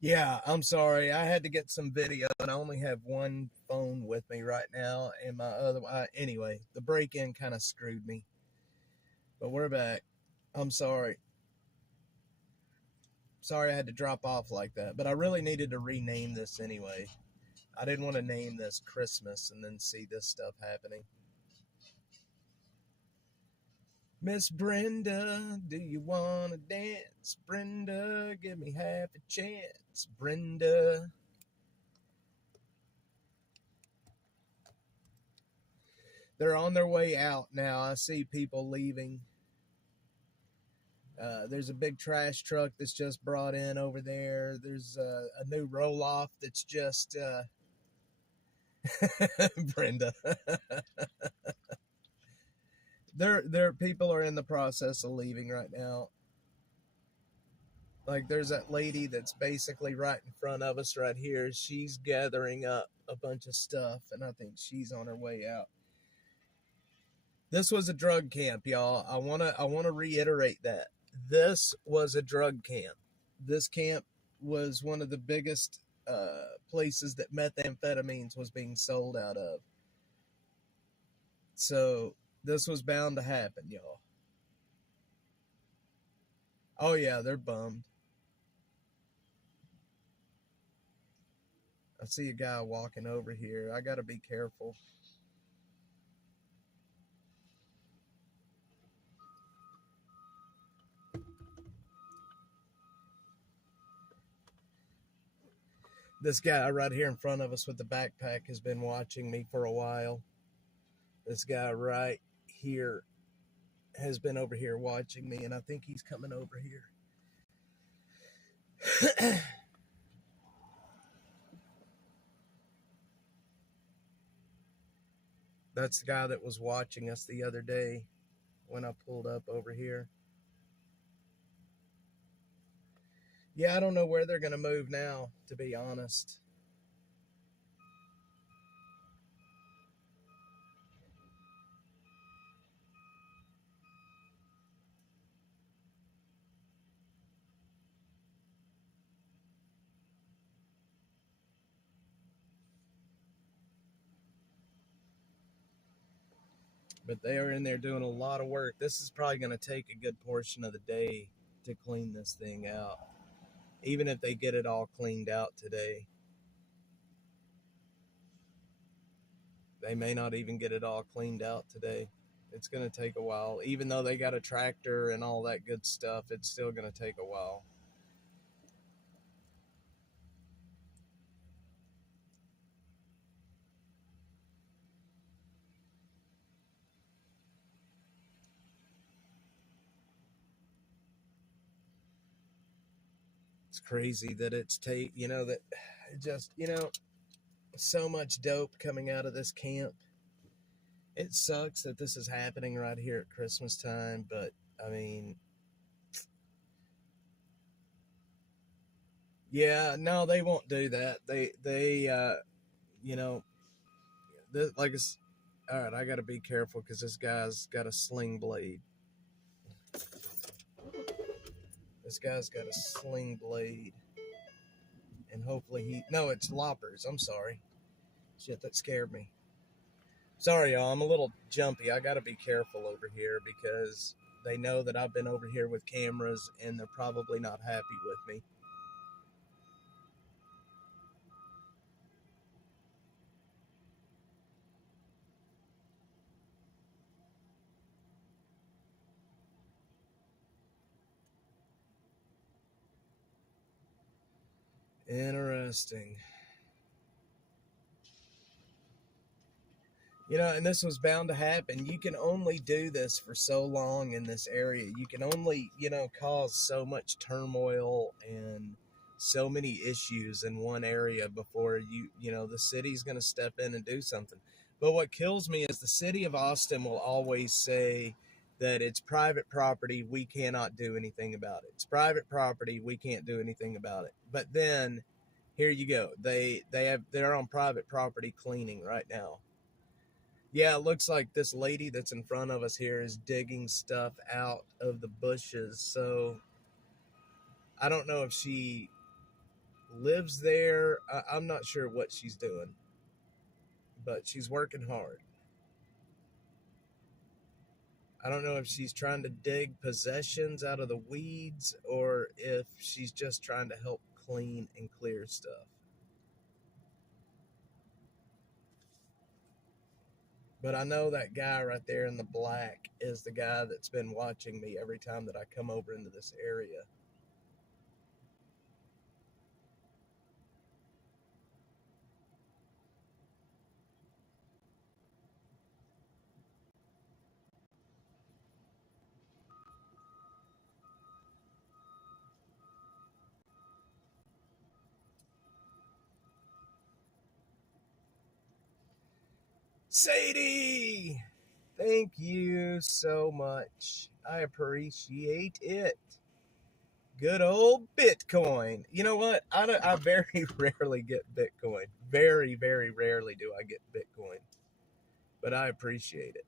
Yeah, I'm sorry. I had to get some video, and I only have one phone with me right now, and my other. Anyway, the break-in kind of screwed me, but we're back. I'm sorry. Sorry, I had to drop off like that, but I really needed to rename this anyway. I didn't want to name this Christmas and then see this stuff happening. Miss Brenda, do you want to dance? Brenda, give me half a chance. Brenda. They're on their way out now. I see people leaving. There's a big trash truck that's just brought in over there. There's a new roll off that's just Brenda. Their people are in the process of leaving right now. Like there's that lady that's basically right in front of us right here. She's gathering up a bunch of stuff, and I think she's on her way out. This was a drug camp, y'all. I wanna reiterate that. This was a drug camp. This camp was one of the biggest places that methamphetamines was being sold out of. So this was bound to happen, y'all. Oh yeah, they're bummed. I see a guy walking over here. I gotta be careful. This guy right here in front of us with the backpack has been watching me for a while. This guy right here has been over here watching me, and I think he's coming over here. That's the guy that was watching us the other day when I pulled up over here. Yeah, I don't know where they're going to move now, to be honest. But they are in there doing a lot of work. This is probably going to take a good portion of the day to clean this thing out. Even if they get it all cleaned out today, they may not even get it all cleaned out today. It's going to take a while. Even though they got a tractor and all that good stuff, it's still going to take a while. It's crazy that that just, so much dope coming out of this camp. It sucks that this is happening right here at Christmas time, but I mean, yeah, no, they won't do that. You know, like it's all right. I got to be careful because this guy's got a sling blade. This guy's got a sling blade, and hopefully no, it's loppers. I'm sorry. Shit, that scared me. Sorry, y'all. I'm a little jumpy. I got to be careful over here because they know that I've been over here with cameras, and they're probably not happy with me. Interesting. And this was bound to happen. You can only do this for so long in this area. You can only, cause so much turmoil and so many issues in one area before the city's going to step in and do something. But what kills me is the city of Austin will always say that it's private property. We cannot do anything about it. It's private property. We can't do anything about it. But then here you go. They're on private property cleaning right now. Yeah, it looks like this lady that's in front of us here is digging stuff out of the bushes. So I don't know if she lives there. I'm not sure what she's doing, but she's working hard. I don't know if she's trying to dig possessions out of the weeds or if she's just trying to help clean and clear stuff. But I know that guy right there in the black is the guy that's been watching me every time that I come over into this area. Sadie! Thank you so much. I appreciate it. Good old Bitcoin. You know what? I very rarely get Bitcoin. Very, very rarely do I get Bitcoin. But I appreciate it.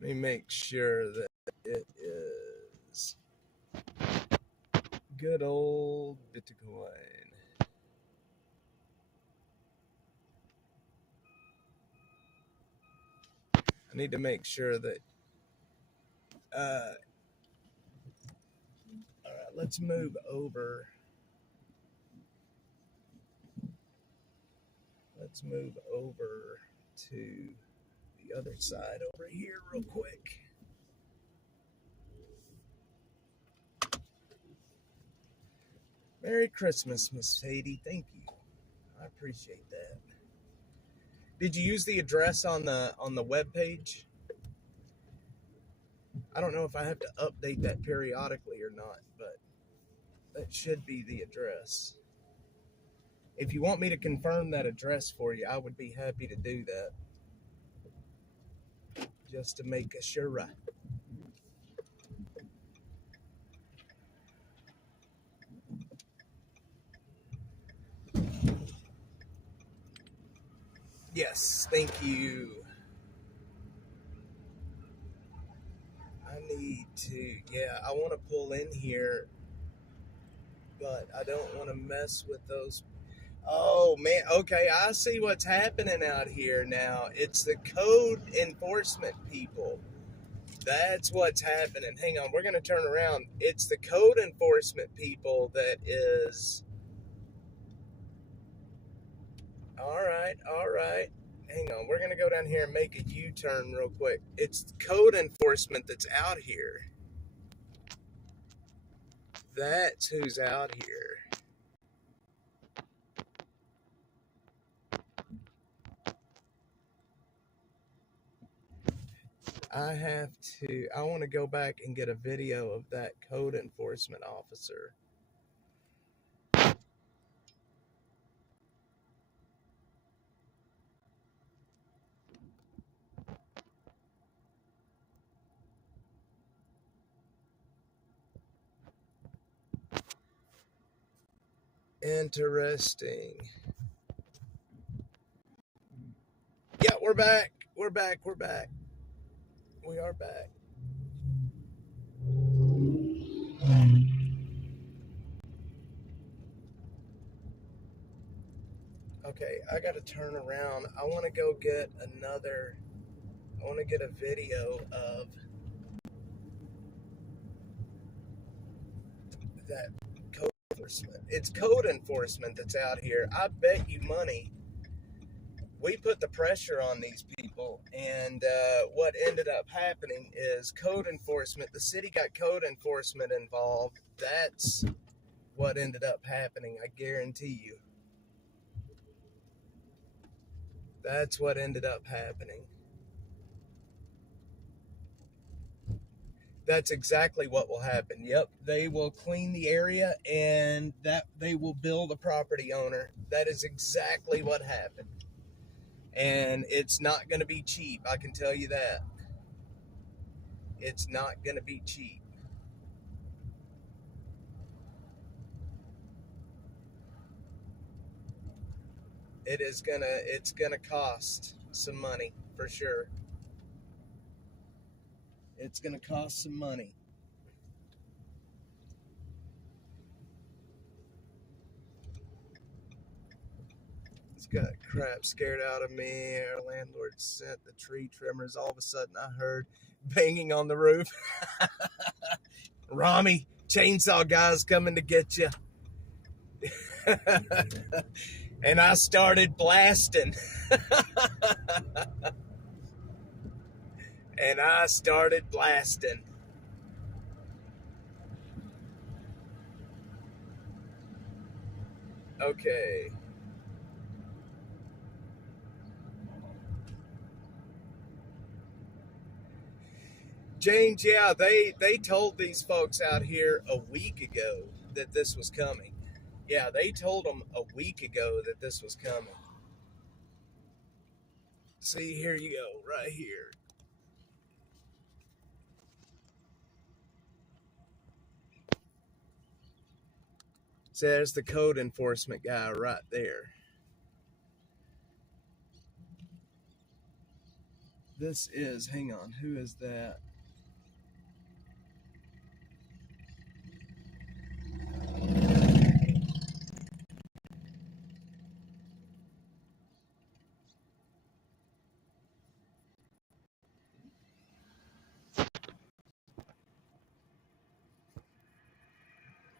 Let me make sure that it is good old Bitcoin. I need to make sure that all right, let's move over. Let's move over to the other side over here real quick. Merry Christmas, Miss Sadie. Thank you. I appreciate that. Did you use the address on the web page? I don't know if I have to update that periodically or not, but that should be the address. If you want me to confirm that address for you, I would be happy to do that. Just to make sure. Yes, thank you. I need to, yeah, I want to pull in here, but I don't want to mess with those. Oh, man. Okay, I see what's happening out here now. It's the code enforcement people. That's what's happening. Hang on, we're going to turn around. It's the code enforcement people that is. All right, all right. Hang on, we're going to go down here and make a U-turn real quick. It's code enforcement that's out here. That's who's out here. I want to go back and get a video of that code enforcement officer. Interesting. Yeah, we're back. We're back. We're back. We are back. Okay, I got to turn around. I want to go get I want to get a video of that code enforcement. It's code enforcement that's out here. I bet you money. We put the pressure on these people, and what ended up happening is code enforcement. The city got code enforcement involved. That's what ended up happening. I guarantee you. That's what ended up happening. That's exactly what will happen. Yep, they will clean the area and that they will bill the property owner. That is exactly what happened. And it's not going to be cheap, I can tell you that. It's not going to be cheap. It's gonna cost some money for sure. It's gonna cost some money. got crap scared out of me. Our landlord sent the tree trimmers. All of a sudden, I heard banging on the roof. Rami, chainsaw guy's coming to get you. And I started blasting. And I started blasting. Okay. James, yeah, they told these folks out here a week ago that this was coming. Yeah, they told them a week ago that this was coming. See, here you go, right here. So there's the code enforcement guy right there. This is, hang on, who is that?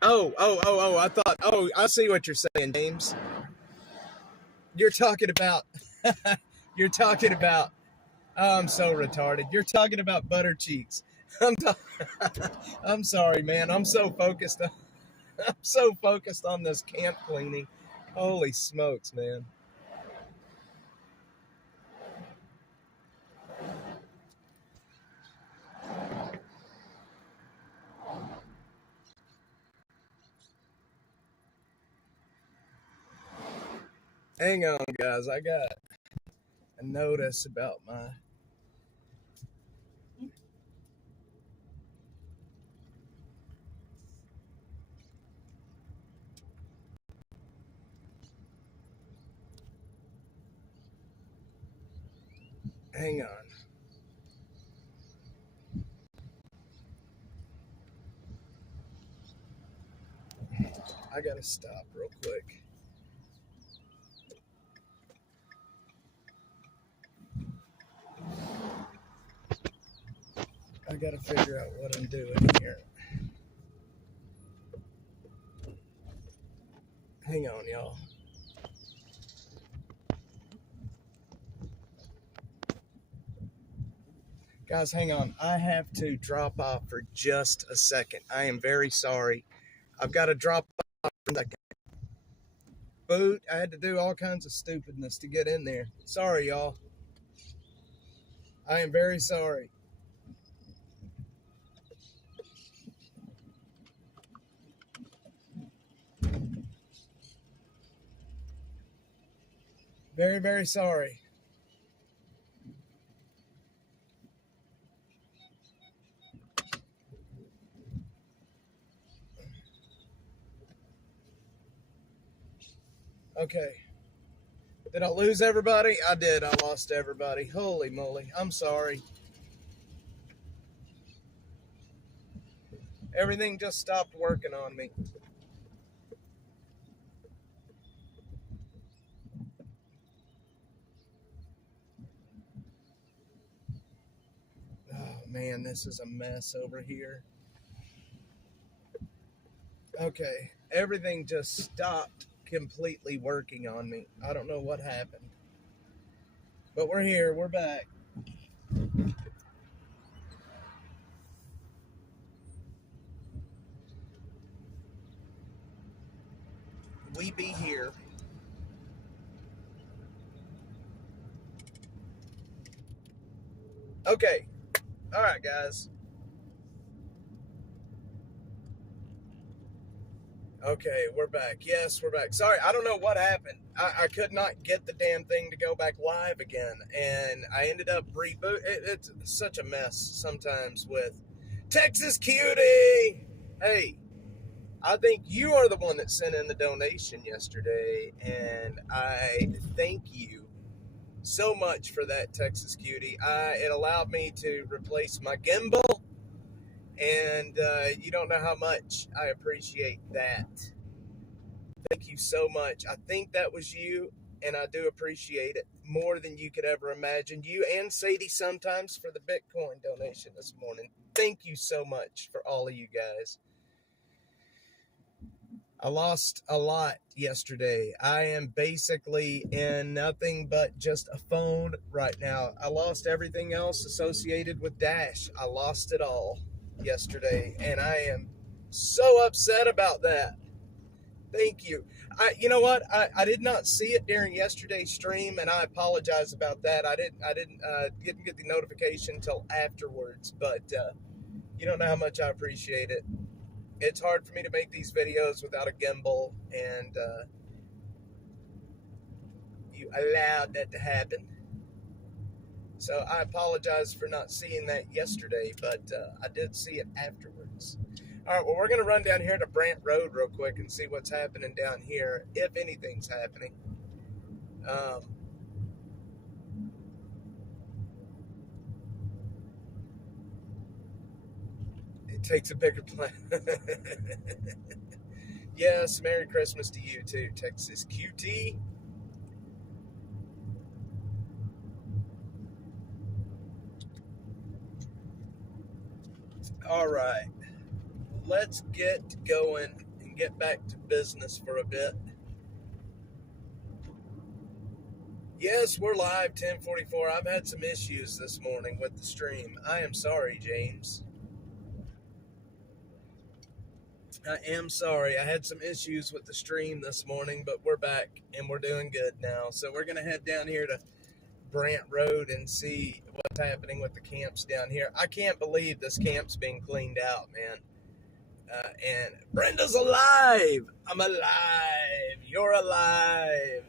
Oh, I thought, I see what you're saying, James. You're talking about, I'm so retarded. You're talking about butter cheeks. I'm sorry, man. I'm so focused on this camp cleaning. Holy smokes, man. Hang on, guys. I got a notice about my... Hang on. I gotta stop real quick. I gotta figure out what I'm doing here. Hang on, y'all. Guys, hang on. I have to drop off for just a second. I am very sorry. I've got to drop off for a second. Boot, I had to do all kinds of stupidness to get in there. Sorry, y'all. I am very sorry. Very, very sorry. Okay. Did I lose everybody? I did. I lost everybody. Holy moly. I'm sorry. Everything just stopped working on me. Oh, man, this is a mess over here. Okay. Everything just stopped completely working on me. I don't know what happened. But we're here. We're back. We be here. Okay. All right, guys. Okay, we're back. Yes, we're back. Sorry, I don't know what happened. I could not get the damn thing to go back live again, and I ended up reboot. It's such a mess sometimes with Texas Cutie. Hey, I think you are the one that sent in the donation yesterday, and I thank you so much for that, Texas Cutie. It allowed me to replace my gimbal. And you don't know how much I appreciate that. Thank you so much. I think that was you. and I do appreciate it more than you could ever imagine. You and Sadie sometimes for the Bitcoin donation this morning. Thank you so much for all of you guys. I lost a lot yesterday. I am basically in nothing but just a phone right now. I lost everything else associated with Dash. I lost it all yesterday, and I am so upset about that. Thank you. You know what? I did not see it during yesterday's stream, and I apologize about that. I didn't get the notification until afterwards, but you don't know how much I appreciate it. It's hard for me to make these videos without a gimbal, and you allowed that to happen. So I apologize for not seeing that yesterday, but I did see it afterwards. All right, well, we're going to run down here to Brant Road real quick and see what's happening down here, if anything's happening. It takes a bigger plan. Yes, Merry Christmas to you too, Texas QT. All right, let's get going and get back to business for a bit. Yes, we're live, 10:44. I've had some issues this morning with the stream. I am sorry, James. I am sorry. I had some issues with the stream this morning, but we're back and we're doing good now. So we're going to head down here to Brant Road and see what's happening with the camps down here. I can't believe this camp's being cleaned out, man. And Brenda's alive. I'm alive. You're alive.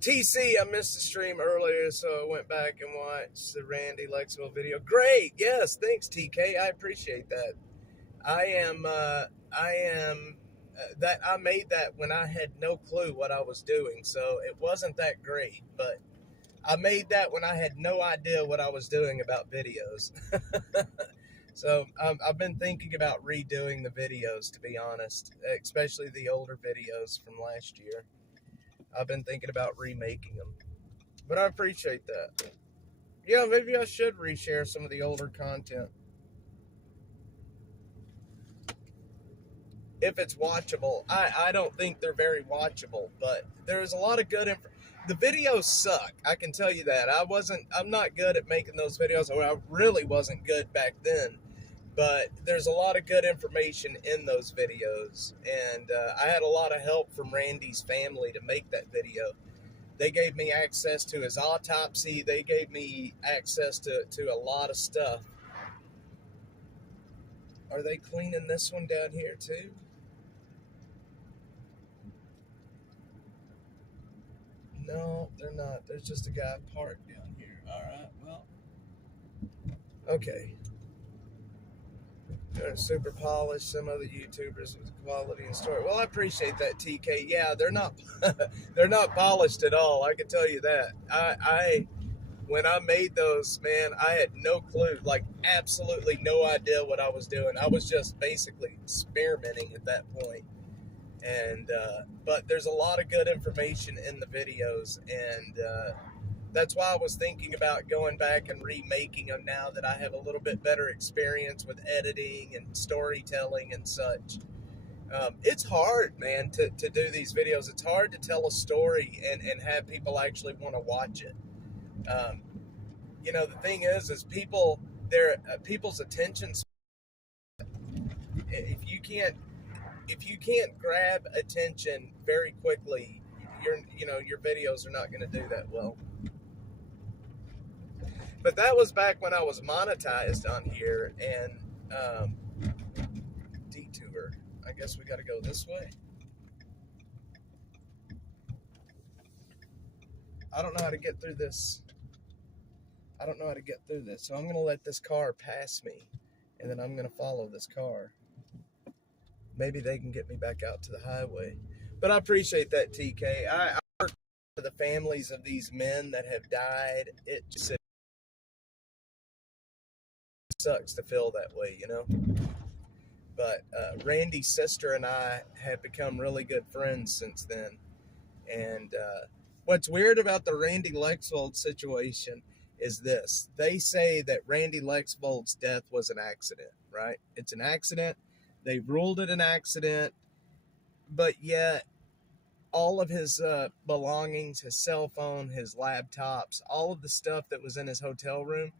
TC, I missed the stream earlier, so I went back and watched the Randy Lexwell video. Great. Yes, thanks, TK. I appreciate that. I made that when I had no clue what I was doing, so it wasn't that great, but I made that when I had no idea what I was doing about videos. So I've been thinking about redoing the videos, to be honest, especially the older videos from last year. I've been thinking about remaking them, but I appreciate that. Yeah, maybe I should reshare some of the older content. If it's watchable. I don't think they're very watchable, but there's a lot of good the videos suck, I can tell you that. I'm not good at making those videos. I really wasn't good back then, but there's a lot of good information in those videos, and I had a lot of help from Randy's family to make that video. They gave me access to his autopsy. They gave me access to a lot of stuff. Are they cleaning this one down here too? No, they're not. There's just a guy parked down here. All right, well, okay. They're super polished. Some other YouTubers with quality and story. Well, I appreciate that, TK. Yeah, they're not they're not polished at all. I can tell you that. I when I made those, man, I had no clue, like absolutely no idea what I was doing. I was just basically experimenting at that point. And but there's a lot of good information in the videos, and that's why I was thinking about going back and remaking them now that I have a little bit better experience with editing and storytelling and such. It's hard, man, to do these videos. It's hard to tell a story and have people actually want to watch it. You know, the thing is people's attention. If you can't grab attention very quickly, your videos are not going to do that well. But that was back when I was monetized on here, and detour. I guess we got to go this way. I don't know how to get through this. So I'm going to let this car pass me, and then I'm going to follow this car. Maybe they can get me back out to the highway. But I appreciate that, TK. I work for the families of these men that have died. It just sucks to feel that way, you know? But Randy's sister and I have become really good friends since then. And what's weird about the Randy Lexvold situation is this. They say that Randy Lexvold's death was an accident, right? It's an accident. They ruled it an accident, but yet all of his belongings, his cell phone, his laptops, all of the stuff that was in his hotel room,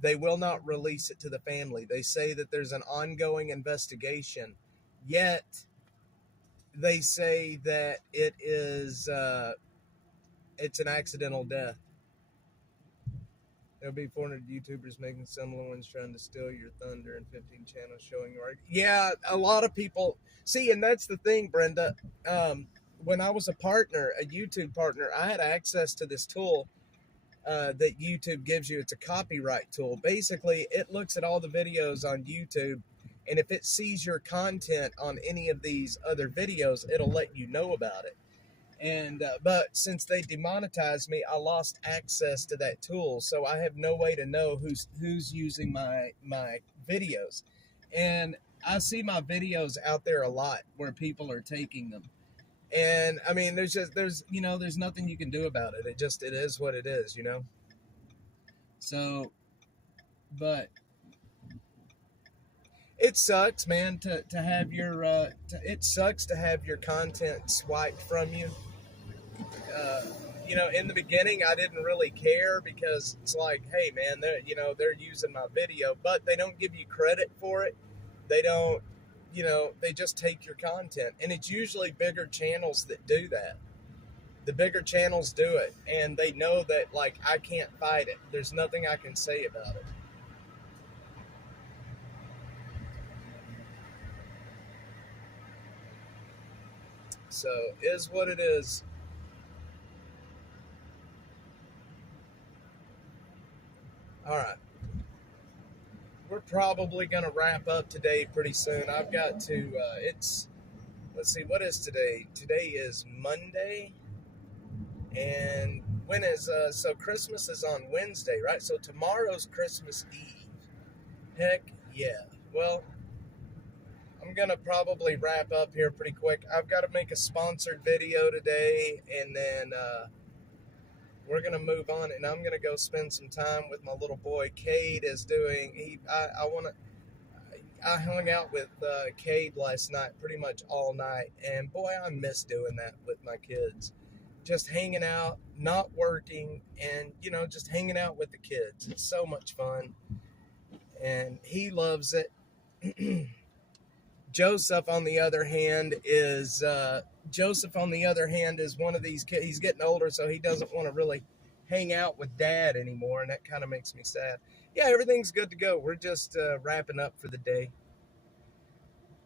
they will not release it to the family. They say that there's an ongoing investigation, yet they say that it's an accidental death. There'll be 400 YouTubers making similar ones trying to steal your thunder and 15 channels showing you. Yeah, a lot of people see, and that's the thing, Brenda. When I was a partner, a YouTube partner, I had access to this tool that YouTube gives you. It's a copyright tool. Basically, it looks at all the videos on YouTube, and if it sees your content on any of these other videos, it'll let you know about it. And but since they demonetized me, I lost access to that tool, so I have no way to know who's using my videos. And I see my videos out there a lot where people are taking them. And I mean, there's nothing you can do about it. It is what it is, you know. So, but it sucks, man, to have your it sucks to have your content swiped from you. In the beginning, I didn't really care because it's like, hey, man, they're using my video, but they don't give you credit for it. They don't, they just take your content, and it's usually bigger channels that do that. The bigger channels do it, and they know that, like, I can't fight it. There's nothing I can say about it. So, is what it is. All right. We're probably going to wrap up today pretty soon. I've got to, let's see, what is today? Today is Monday. And so Christmas is on Wednesday, right? So tomorrow's Christmas Eve. Heck yeah. Well, I'm going to probably wrap up here pretty quick. I've got to make a sponsored video today, and then we're going to move on, and I'm going to go spend some time with my little boy. Cade is doing, I hung out with Cade last night pretty much all night, and boy, I miss doing that with my kids. Just hanging out, not working, and, just hanging out with the kids. It's so much fun, and he loves it. Joseph, on the other hand, is one of these kids. He's getting older, so he doesn't want to really hang out with Dad anymore, and that kind of makes me sad. Yeah, everything's good to go. We're just wrapping up for the day.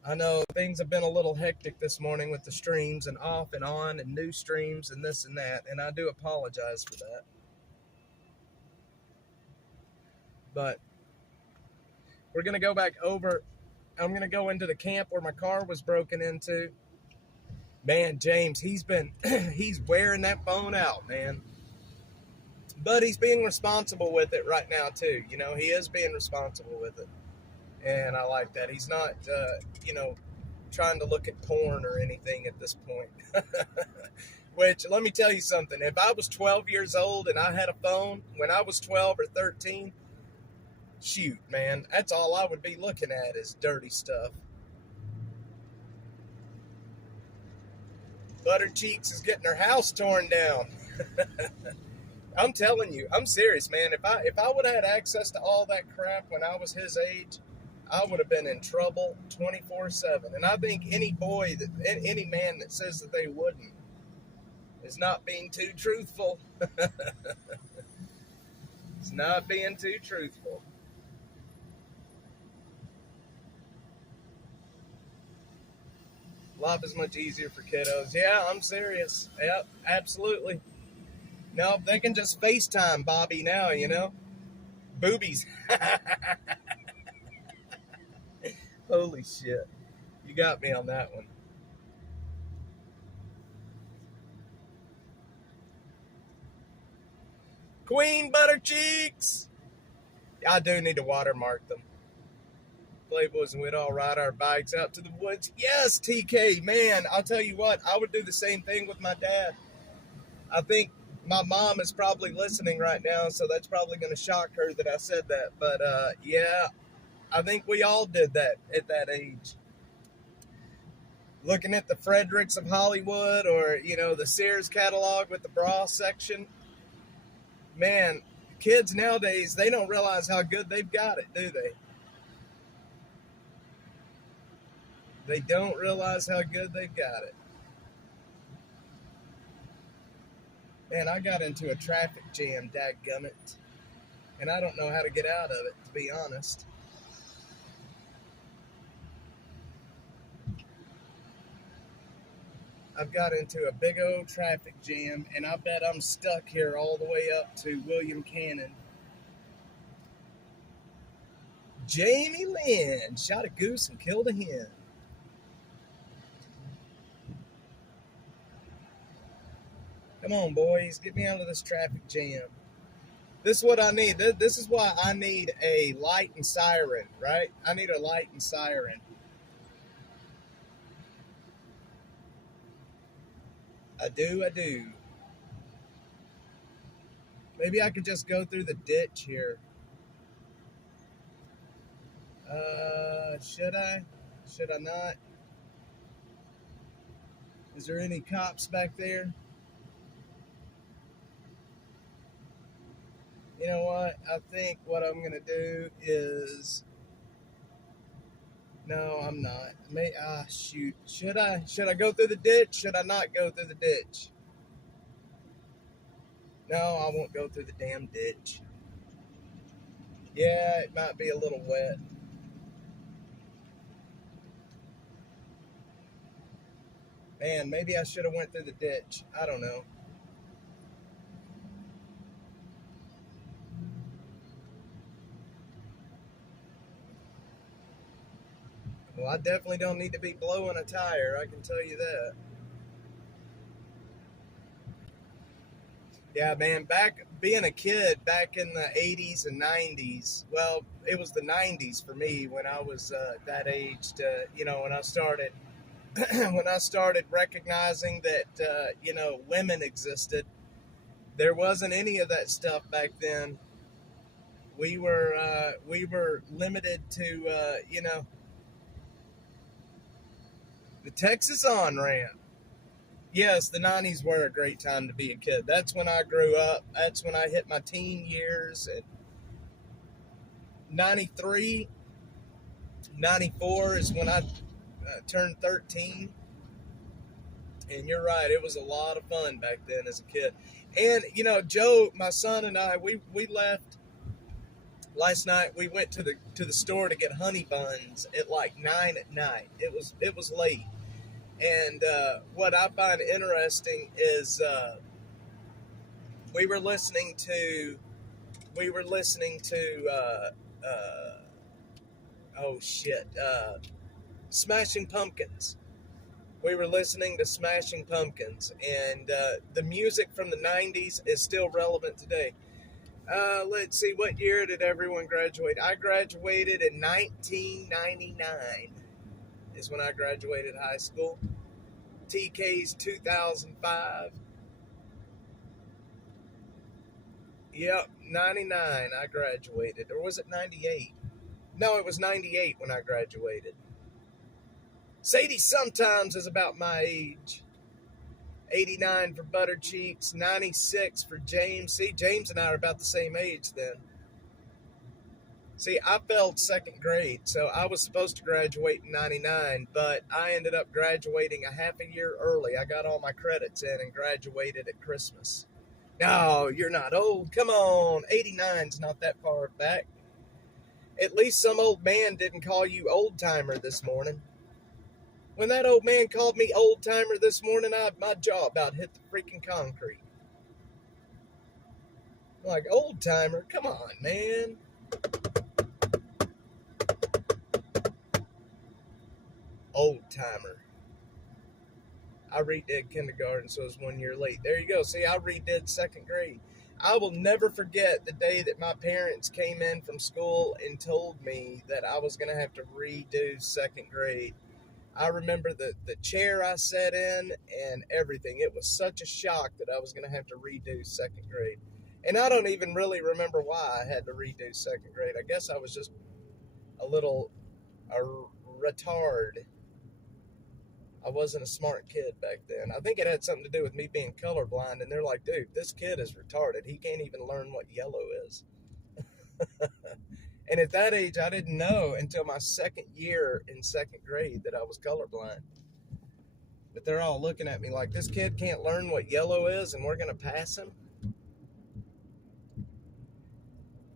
I know things have been a little hectic this morning with the streams and off and on and new streams and this and that, and I do apologize for that. But we're going to go back over. I'm going to go into the camp where my car was broken into. Man, James, he's wearing that phone out, man. But he's being responsible with it right now, too. He is being responsible with it. And I like that. He's not, trying to look at porn or anything at this point. Which, let me tell you something. If I was 12 years old and I had a phone when I was 12 or 13, shoot, man, that's all I would be looking at is dirty stuff. Butter Cheeks is getting her house torn down. I'm telling you, I'm serious, man. If I would have had access to all that crap when I was his age, I would have been in trouble 24/7. And I think any man that says that they wouldn't is not being too truthful. It's not being too truthful. Life is much easier for kiddos. Yeah, I'm serious. Yep, absolutely. No, they can just FaceTime Bobby now, Boobies. Holy shit. You got me on that one. Queen Butter Cheeks. I do need to watermark them. Playboys, and we'd all ride our bikes out to the woods. Yes, TK, man, I'll tell you what, I would do the same thing with my dad. I think my mom is probably listening right now, so that's probably going to shock her that I said that. But yeah, I think we all did that at that age. Looking at the Fredericks of Hollywood, or, you know, the Sears catalog with the bra section. Man, kids nowadays, they don't realize how good they've got it, do they? They don't realize how good they've got it. Man, I got into a traffic jam, dadgummit, and I don't know how to get out of it, to be honest. I've got into a big old traffic jam, and I bet I'm stuck here all the way up to William Cannon. Jamie Lynn shot a goose and killed a hen. Come on, boys, get me out of this traffic jam. This is what I need. This is why I need a light and siren, right? I need a light and siren. I do. Maybe I could just go through the ditch here. Should I? Should I not? Is there any cops back there? You know what? I think what I'm going to do is... No, I'm not. Shoot. Should I? Should I go through the ditch? Should I not go through the ditch? No, I won't go through the damn ditch. Yeah, it might be a little wet. Man, maybe I should have went through the ditch. I don't know. Well, I definitely don't need to be blowing a tire, I can tell you that. Yeah, man, back being a kid back in the 80s and 90s, well, it was the 90s for me when I was that age to, you know, when I started when I started recognizing that, you know, women existed. There wasn't any of that stuff back then. We were limited to, you know, the Texas on-ramp. Yes, the 90s were a great time to be a kid. That's when I grew up. That's when I hit my teen years. And 93, 94 is when I turned 13. And you're right, it was a lot of fun back then as a kid. And, you know, Joe, my son, and I, we left last night. We went to the store to get honey buns at like 9 at night. It was late. And what I find interesting is we were listening to Smashing Pumpkins. We were listening to Smashing Pumpkins, and the music from the 90s is still relevant today. Let's see, what year did everyone graduate? I graduated in 1999 is when I graduated high school. TK's 2005. Yep, 99 I graduated. Or was it 98? No, it was 98 when I graduated. Sadie sometimes is about my age. 89 for Butter Cheeks, 96 for James. See, James and I are about the same age then. See, I failed second grade, so I was supposed to graduate in 99, but I ended up graduating a half a year early. I got all my credits in and graduated at Christmas. No, you're not old. Come on, 89's not that far back. At least some old man didn't call you old-timer this morning. When that old man called me old-timer this morning, my jaw about hit the freaking concrete. Like, old-timer? Come on, man. Old-timer. I redid kindergarten, so I was 1 year late. There you go. See, I redid second grade. I will never forget the day that my parents came in from school and told me that I was going to have to redo second grade. I remember the chair I sat in and everything. It was such a shock that I was going to have to redo second grade. And I don't even really remember why I had to redo second grade. I guess I was just a retard. I wasn't a smart kid back then. I think it had something to do with me being colorblind. And they're like, dude, this kid is retarded. He can't even learn what yellow is. And at that age, I didn't know until my second year in second grade that I was colorblind. But they're all looking at me like, this kid can't learn what yellow is and we're going to pass him?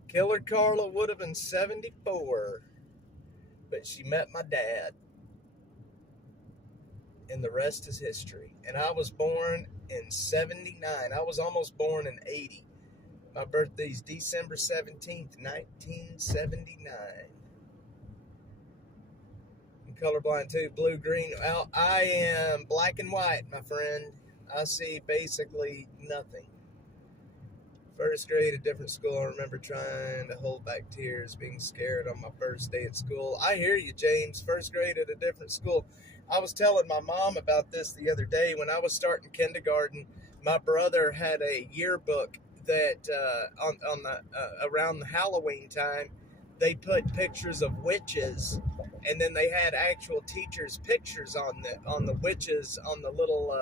Killer Carla would have been 74, but she met my dad. And the rest is history. And I was born in 79. I was almost born in 80. My birthday's December 17th, 1979. I'm colorblind too, blue, green. Well, I am black and white, my friend. I see basically nothing. First grade at different school, I remember trying to hold back tears, being scared on my first day at school. I hear you, James. First grade at a different school. I was telling my mom about this the other day. When I was starting kindergarten, my brother had a yearbook that on the around the Halloween time, they put pictures of witches, and then they had actual teachers' pictures on the witches on the little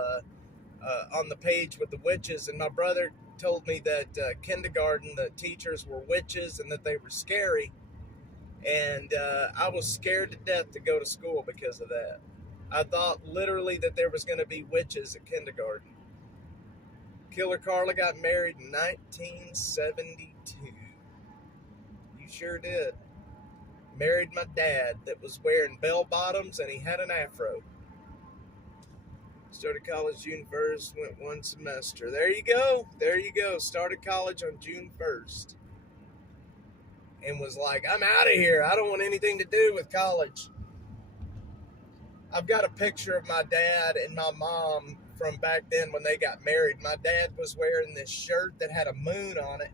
on the page with the witches. And my brother told me that kindergarten, the teachers were witches and that they were scary, and I was scared to death to go to school because of that. I thought literally that there was going to be witches at kindergarten. Killer Carla got married in 1972. You sure did. Married my dad that was wearing bell bottoms and he had an afro. Started college June 1st, went one semester. There you go. There you go. Started college on June 1st. And was like, I'm out of here. I don't want anything to do with college. I've got a picture of my dad and my mom from back then when they got married. My dad was wearing this shirt that had a moon on it,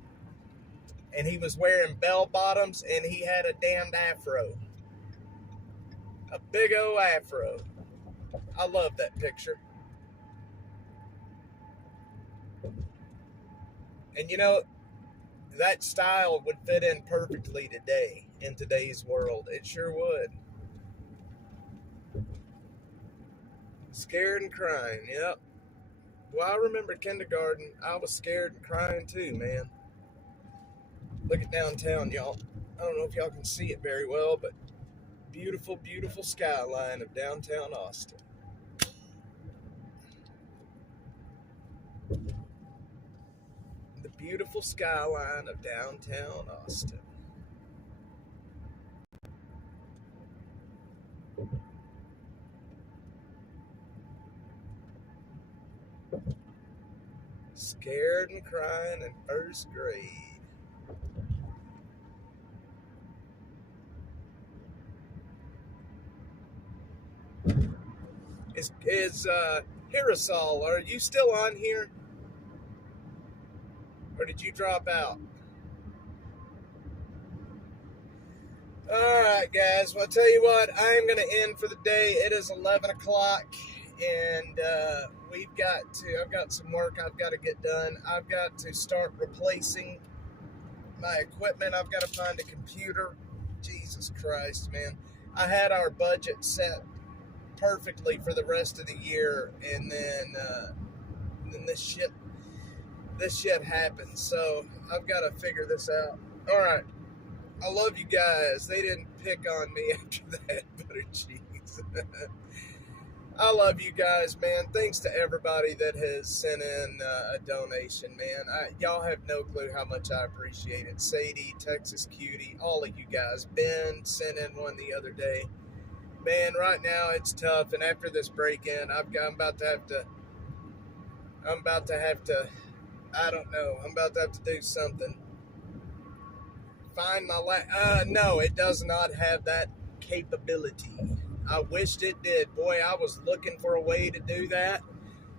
and he was wearing bell bottoms, and he had a damned afro. A big old afro. I love that picture. And you know, that style would fit in perfectly today, in today's world. It sure would. Scared and crying, yep. Well, I remember kindergarten. I was scared and crying too, man. Look at downtown, y'all. I don't know if y'all can see it very well, but beautiful, beautiful skyline of downtown Austin. The beautiful skyline of downtown Austin. Scared and crying in first grade. Is Hirosol, are you still on here? Or did you drop out? Alright, guys. Well, I'll tell you what, I am going to end for the day. It is 11 o'clock, and I've got some work I've got to get done. I've got to start replacing my equipment. I've got to find a computer. Jesus Christ, man. I had our budget set perfectly for the rest of the year, and then this shit happened. So I've got to figure this out. All right. I love you guys. They didn't pick on me after that, butter cheese. I love you guys, man. Thanks to everybody that has sent in a donation, man. Y'all have no clue how much I appreciate it. Sadie, Texas Cutie, all of you guys. Ben sent in one the other day. Man, right now it's tough, and after this break-in, I'm about to have to, I don't know, I'm about to have to do something. Find my no, it does not have that capability. I wished it did. Boy, I was looking for a way to do that.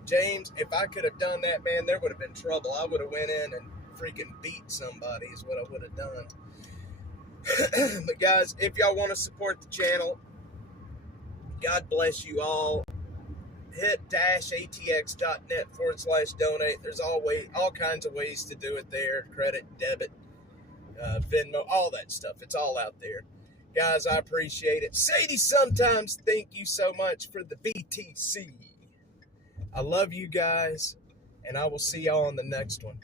James, if I could have done that, man, there would have been trouble. I would have went in and freaking beat somebody is what I would have done. But guys, if y'all want to support the channel, God bless you all. Hit -atx.net/donate. There's always all kinds of ways to do it there. Credit, debit, Venmo, all that stuff. It's all out there. Guys, I appreciate it. Sadie, sometimes thank you so much for the BTC. I love you guys, and I will see y'all on the next one.